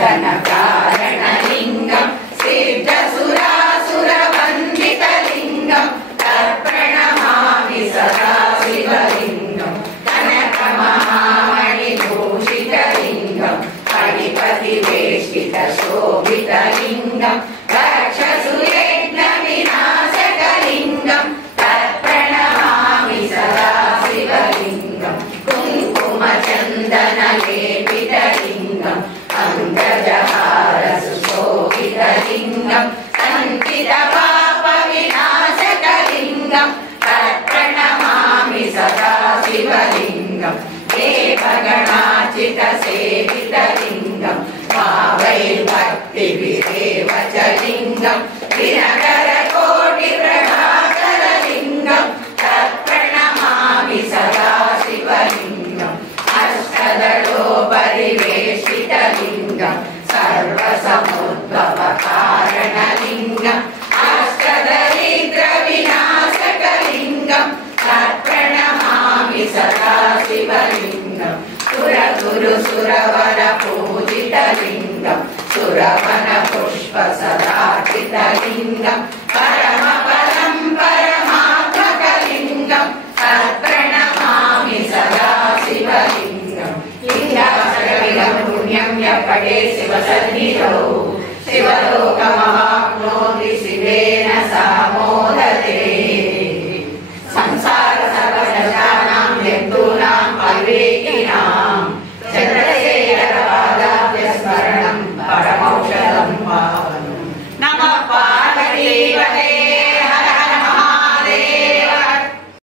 धनकारणलिङ्गम् सिद्धसुरासुरवन्दितलिङ्गम् तत्प्रणमामि सदा शिवलिङ्गम् कनकमहामणिभूषितलिङ्गम् फणिपतिवेष्टितशोभितलिङ्गम् रक्षसुयज्ञविनाशकलिङ्गम् तत्प्रणमामि सदा शिवलिङ्गम् कुङ्कुमचन्दनलेपितलिङ्गम् अङ्गजहारसुशोभितलिङ्गम् सञ्चितपापविनाशकलिङ्गम् तत्प्रणमामि सदा शिवलिङ्गम् देवगणार्चितसेवितलिङ्गम् भावैर्भक्तिभिरेव च लिङ्गम् दिनकरकोटिप्रभाकरलिङ्गम् तत्प्रणमामि सदा शिवलिङ्गम् अष्टदलोपरिवेष्टितलिङ्गम् सर्वसमुद्भवकारणलिङ्गम् अष्टदरिद्रविनाशकलिङ्गम् तत्प्रणमामि सदा शिवलिङ्गम् सुरगुरुसुरवरपूजितलिङ्गम् सुरवनपुष्पसदार्चितलिङ्गम्